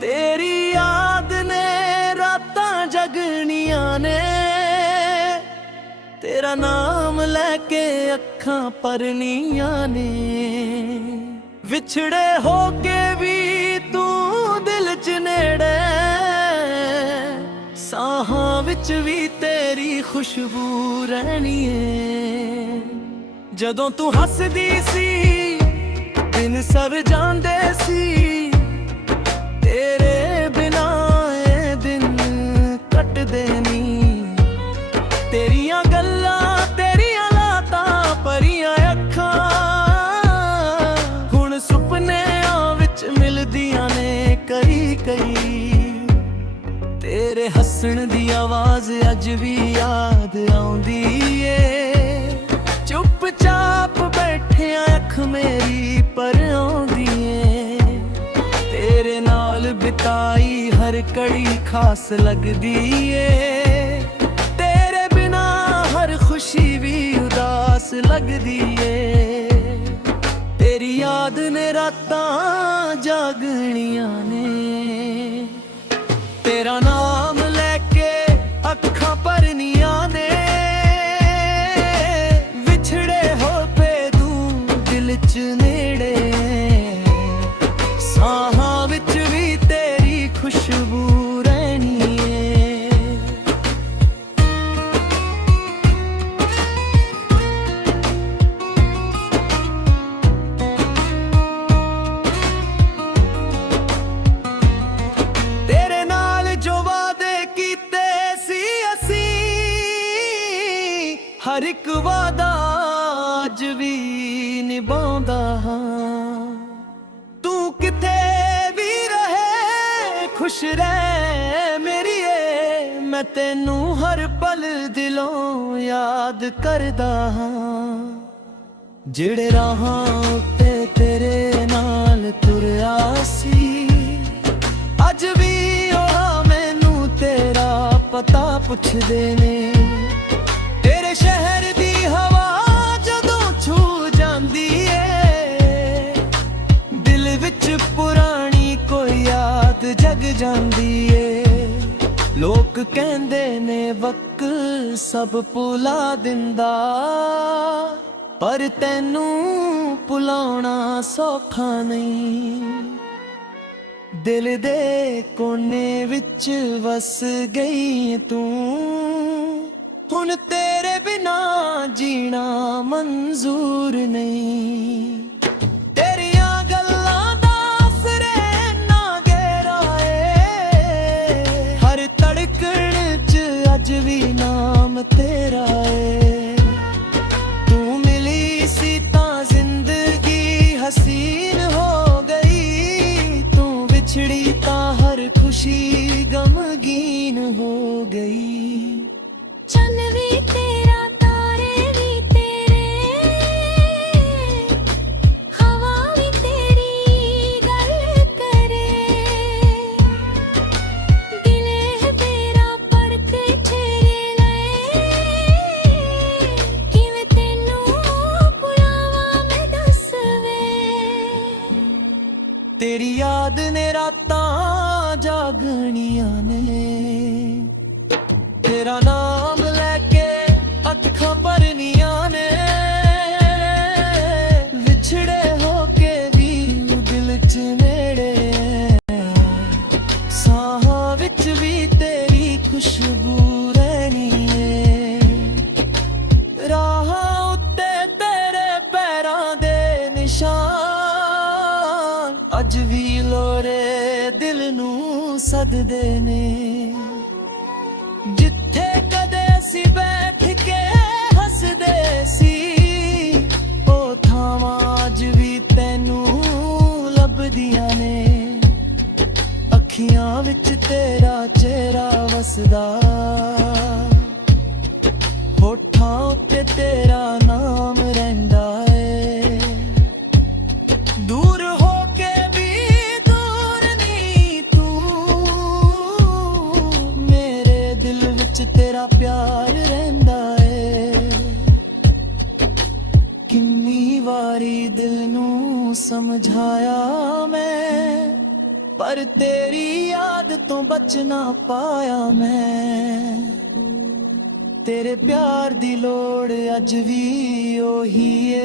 तेरी याद ने रातां जगनियां ने, तेरा नाम लैके अखां भरनियां ने। विछड़े होके भी तू दिल च नेड़े, साहां विच भी तेरी खुशबू रहनी है। जदों तू हसदी सी दिन सब जांदे सी, तेरे बिना ए दिन कटदे नी। तेरियां गल्लां तेरियां लातां भरियां अखां हुण सुपनियां विच मिलदियां ने कई कई। तेरे हस्सण दी आवाज़ अज भी याद आउंदी ए, चुपचाप बैठिया अख मेरी पर आउंदी ए। तेरे नाल बिताई हर घड़ी खास लगदी ए, तेरे बिना हर खुशी भी उदास लगदी ए। तेरी याद ने रातां जागनियां ने, तेरा नाम लैके अखां भरनियां ने। विछड़े हो पे तू दिल च नेड़े, साहां विच भी तेरी खुशबू रहनी है। तेरे नाल जो वादे कीते सी असी, हर एक वादा अज भी निभाउंदा हां। तू किथे भी रहे खुश रह मेरीए, मैं तेनू हर पल दिलों याद करदा हां। जेड़े राहां उत्ते तेरे नाल तुरिया सी, अज भी ओह मैनू तेरा पता पुछदे ने। तेरे शहर दी हवा जदों छू जांदी ए, दिल विच पुरानी कोई याद जग जांदी ए। लोक कहंदे ने वक्त सब भुला दिंदा, पर तैनू भुलाउणा सौखा नहीं। दिल दे कोने विच वस गई तू, हुण तेरे बिना जीना मंजूर नहीं। तेरियां गल्लां दा असर इन्ना गहरा ए, हर धड़कन च अज भी नाम तेरा ए। तू मिली सी तां जिंदगी हसीन हो गई, तू बिछड़ी तां हर खुशी गमगीन हो गई। चन भी तेरा तारे भी तेरे, हवा भी तेरी गल करे। दिल मेरा पर के ठेरे लए, किवें तैनू भुलावां मैं दस वे। तेरी याद ने रातां जागनियां ने, तेरा नाम लैके अखां भरनियां ने। विछड़े होके भी दिल च नेड़े, साहां विच भी तेरी खुशबू रहनी है। राहां उत्ते तेरे पैरां दे निशान अज भी लोरे दिल नू सददे ने। जिथे कदे असी बैठ के हसदे सी, ओ थावां अज भी तैनू लभदियां ने। अखियां विच तेरा चेहरा वसदा, होठां उत्ते तेरा नाम रहिंदा ए। दूर होके भी दूर नहीं तू, मेरे दिल विच ਵਿੱਚ ਤੇਰਾ ਪਿਆਰ ਰਹਿੰਦਾ ਏ। ਕਿੰਨੀ ਵਾਰੀ ਦਿਲ ਨੂੰ ਸਮਝਾਇਆ ਮੈਂ, ਪਰ ਤੇਰੀ ਯਾਦ ਤੋਂ ਬਚ ਨਾ ਪਾਇਆ ਮੈਂ। ਤੇਰੇ ਪਿਆਰ ਦੀ ਲੋੜ ਅੱਜ ਵੀ ਉਹੀ ਏ,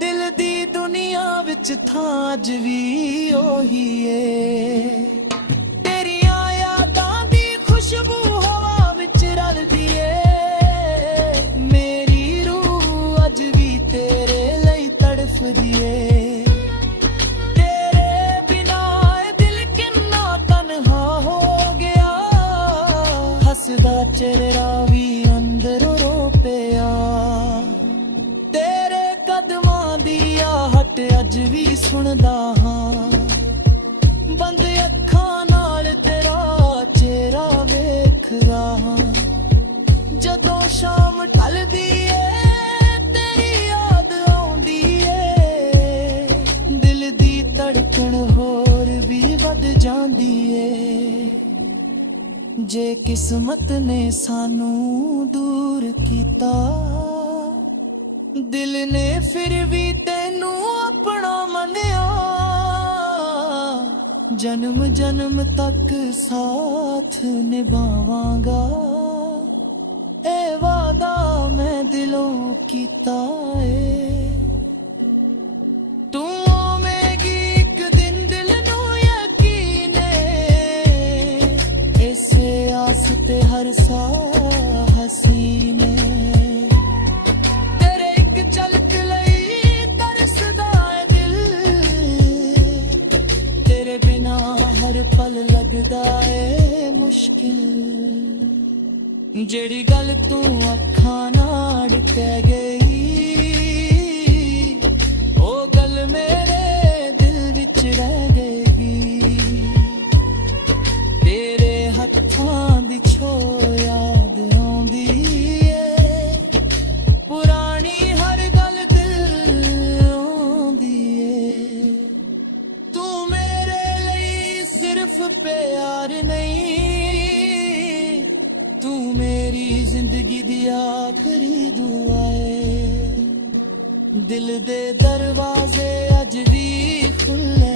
ਦਿਲ ਦੀ ਦੁਨੀਆ ਵਿੱਚ ਥਾਂ ਅੱਜ ਵੀ ਉਹੀ ਏ। ਤੇਰੀਆਂ ਯਾਦਾਂ ਦੀ ਖੁਸ਼ਬੂ ਹਵਾ ਵਿੱਚ ਰਲਦੀ ਏ, ਮੇਰੀ ਰੂਹ ਅੱਜ ਵੀ ਤੇਰੇ ਲਈ ਤੜਫਦੀ ਏ। ਤੇਰੇ ਬਿਨਾਂ ਇਹ ਦਿਲ ਕਿੰਨਾ ਤਨਹਾ ਹੋ ਗਿਆ, ਹੱਸਦਾ ਚਿਹਰਾ ਵੀ ਅੰਦਰੋਂ ਰੋ ਪਿਆ। ਤੇਰੇ ਕਦਮਾਂ ਦੀ ਆਹਟ ਅੱਜ ਵੀ ਸੁਣਦਾ ਹਾਂ, ਬੰਦ ਅੱਖਾਂ ਨਾਲ ਤੇਰਾ ਚਿਹਰਾ ਵੇਖਦਾ ਹਾਂ। ਜਦੋਂ ਸ਼ਾਮ ਢਲਦੀ ਏ ਤੇਰੀ ਯਾਦ ਆਉਂਦੀ ਏ, ਦਿਲ ਦੀ ਧੜਕਣ ਹੋਰ ਵੀ ਵੱਧ ਜਾਂਦੀ ਏ। ਜੇ ਕਿਸਮਤ ਨੇ ਸਾਨੂੰ ਦੂਰ ਕੀਤਾ, ਦਿਲ ਨੇ ਫਿਰ ਵੀ ਤੈਨੂੰ ਆਪਣਾ ਮੰਨਿਆ। ਜਨਮ ਜਨਮ ਤੱਕ ਸਾਥ ਨਿਭਾਵਾਂਗਾ, ਇਹ ਵਾਦਾ ਮੈਂ ਦਿਲੋਂ ਕੀਤਾ ਏ। ਤੂੰ ਆਵੇਂਗੀ ਇੱਕ ਦਿਨ ਦਿਲ ਨੂੰ ਯਕੀਨ ਏ, ਇਸੇ ਆਸ ਤੇ ਹਰ ਸਾਹ ਹਸੀਨ ਏ। ਤੇਰੇ ਇੱਕ ਝਲਕ ਲਈ ਤਰਸਦਾ ਏ ਦਿਲ, ਤੇਰੇ ਬਿਨਾ ਹਰ ਪਲ ਲੱਗਦਾ ਏ ਮੁਸ਼ਕਿਲ। ਜਿਹੜੀ ਗੱਲ ਤੂੰ ਅੱਖਾਂ ਨਾਲ ਕਹਿ ਗਈ, ਉਹ ਗੱਲ ਮੇਰੇ ਦਿਲ ਵਿੱਚ ਰਹਿ ਗਈ। ਤੇਰੇ ਹੱਥਾਂ ਦੀ ਛੋ ਯਾਦ ਆਉਂਦੀ ਏ, ਪੁਰਾਣੀ ਹਰ ਗੱਲ ਦਿਲ ਆਉਂਦੀ ਏ। ਤੂੰ ਮੇਰੇ ਲਈ ਸਿਰਫ ਪਿਆਰ ਨਹੀਂ, ਤੂੰ ਮੇਰੀ ਜ਼ਿੰਦਗੀ ਦੀ ਆਖਰੀ ਦੁਆ ਏ। ਦਿਲ ਦੇ ਦਰਵਾਜ਼ੇ ਅੱਜ ਵੀ ਖੁੱਲੇ